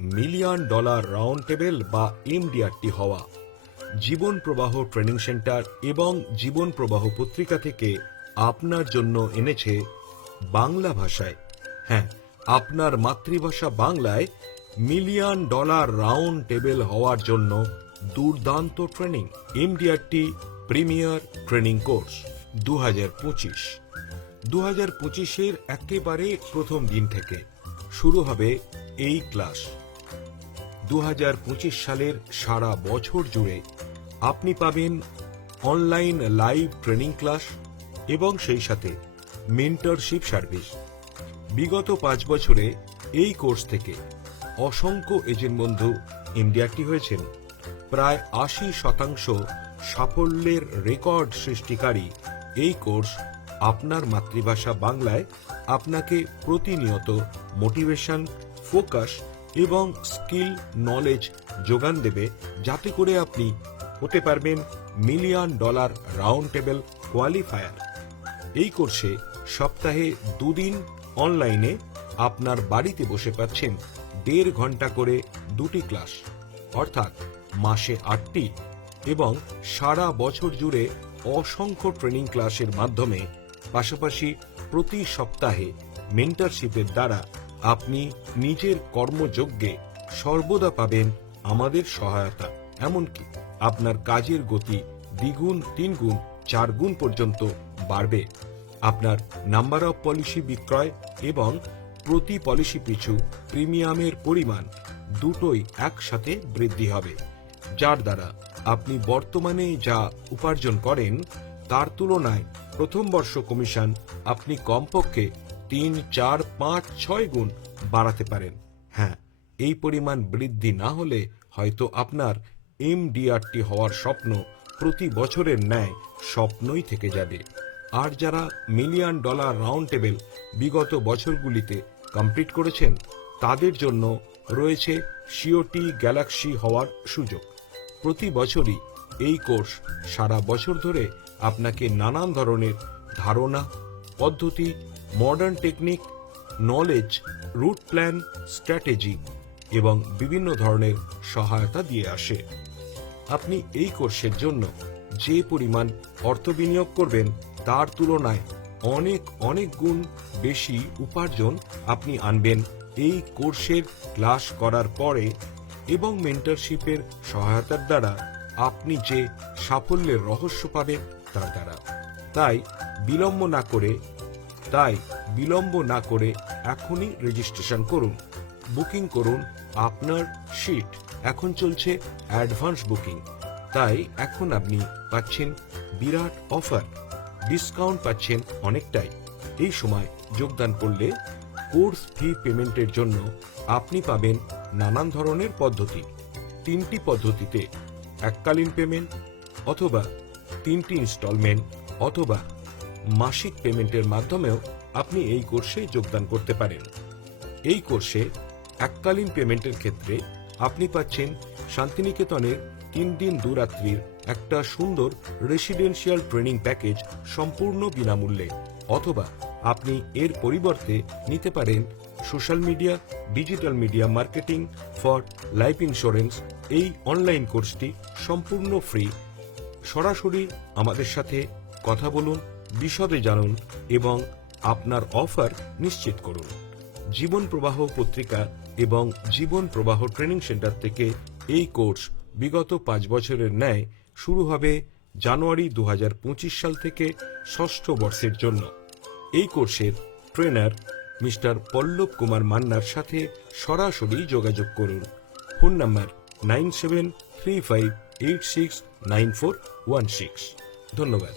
Million dollar round table বা এমডিআরটি হওয়া, জীবন প্রবাহ ট্রেনিং সেন্টার এবং জীবন প্রবাহ পত্রিকা থেকে আপনার জন্য এনেছে বাংলা ভাষায়। হ্যাঁ আপনার মাতৃভাষা বাংলায় মিলিয়ন ডলার রাউন্ড টেবিল হওয়ার জন্য দুর্দান্ত training, MDRT premier training course দু হাজার পঁচিশ। দু হাজার পঁচিশের একেবারে প্রথম দিন থেকে শুরু হবে এই ক্লাস। দু হাজার পঁচিশ সালের সারা বছর জুড়ে আপনি পাবেন অনলাইন লাইভ ট্রেনিং ক্লাস এবং সেই সাথে মেন্টরশিপ সার্ভিস। বিগত পাঁচ বছরে এই কোর্স থেকে অসংখ্য এজেন্ট বন্ধু ইন্ডিয়াটি হয়েছেন। প্রায় আশি শতাংশ সাফল্যের রেকর্ড সৃষ্টিকারী এই কোর্স আপনার মাতৃভাষা বাংলায় আপনাকে প্রতিনিয়ত মোটিভেশন, ফোকাস এবং স্কিল, নলেজ যোগান দেবে যাতে করে আপনি হতে পারবেন million dollar round table qualifier. এই কোর্সে সপ্তাহে দুদিন অনলাইনে আপনার বাড়িতে বসে পাচ্ছেন দেড় ঘণ্টা করে দুটি ক্লাস, অর্থাৎ মাসে আটটি এবং সারা বছর জুড়ে অসংখ্য ট্রেনিং ক্লাসের মাধ্যমে পাশাপাশি প্রতি সপ্তাহে মেন্টারশিপের দ্বারা আপনি নিজের কর্মযজ্ঞে সর্বদা পাবেন আমাদের সহায়তা। এমনকি আপনার কাজের গতি দ্বিগুণ, তিনগুণ চার গুণ পর্যন্ত বাড়বে। আপনার নাম্বার অফ পলিসি বিক্রয় এবং প্রতি পলিসি পিছু প্রিমিয়ামের পরিমাণ দুটোই একসাথে বৃদ্ধি হবে। যার দ্বারা আপনি বর্তমানে যা উপার্জন করেন, তার তুলনায় প্রথম বর্ষ কমিশন আপনি কমপক্ষে তিন, চার, পাঁচ, ছয় গুণ বাড়াতে পারেন। হ্যাঁ এই পরিমাণ বৃদ্ধি না হলে হয়তো আপনার এমডিআরটি হওয়ার স্বপ্ন প্রতি বছরের ন্যায় স্বপ্নই থেকে যাবে। আর যারা মিলিয়ন ডলার রাউন্ড টেবিল বিগত বছরগুলিতে কমপ্লিট করেছেন, তাদের জন্য রয়েছে সিওটি গ্যালাক্সি হওয়ার সুযোগ। প্রতি বছরই এই কোর্স সারা বছর ধরে আপনাকে নানান ধরনের ধারণা, পদ্ধতি modern technique knowledge route plan strategy এবং বিভিন্ন ধরনের সহায়তা দিয়ে আসে। আপনি এই কোর্সের জন্য যে পরিমাণ অর্থ বিনিয়োগ করবেন তার তুলনায় অনেক অনেক গুণ বেশি উপার্জন আপনি আনবেন এই কোর্সের ক্লাস করার পরে এবং মেন্টরশিপের সহায়তার দ্বারা আপনি যে সাফল্যের রহস্য পাবেন তার দ্বারা। তাই বিলম্ব না করে তাই বিলম্ব না করে এখনই রেজিস্ট্রেশন করুন। বুকিং করুন। আপনার সিট এখন চলছে অ্যাডভান্স বুকিং তাই এখন আপনি পাচ্ছেন বিরাট অফার ডিসকাউন্ট পাচ্ছেন অনেকটাই। এই সময় যোগদান করলে কোর্স ফি পেমেন্টের জন্য আপনি পাবেন নানান ধরনের পদ্ধতি। তিনটি পদ্ধতিতে এককালীন পেমেন্ট অথবা তিনটি ইনস্টলমেন্ট অথবা মাসিক পেমেন্টের মাধ্যমেও আপনি এই কোর্সে যোগদান করতে পারেন। এই কোর্সে এককালীন পেমেন্টের ক্ষেত্রে আপনি পাচ্ছেন শান্তিনিকেতনের তিন দিন দুরাত্রির একটা সুন্দর রেসিডেন্সিয়াল ট্রেনিং প্যাকেজ সম্পূর্ণ বিনামূল্যে অথবা আপনি এর পরিবর্তে নিতে পারেন social media, digital media marketing for life insurance. এই অনলাইন কোর্সটি সম্পূর্ণ ফ্রি। সরাসরি আমাদের সাথে কথা বলুন বিশদে জানুন এবং আপনার অফার নিশ্চিত করুন। জীবন প্রবাহ পত্রিকা এবং জীবন প্রবাহ ট্রেনিং সেন্টার থেকে এই কোর্স বিগত পাঁচ বছরের ন্যায় শুরু হবে জানুয়ারি দু হাজার পঁচিশ সাল থেকে ষষ্ঠ বর্ষের জন্য। এই কোর্সের ট্রেনার মিস্টার পল্লব কুমার মান্নার সাথে সরাসরি যোগাযোগ করুন। Phone number nine seven three five eight six nine four one six. ধন্যবাদ।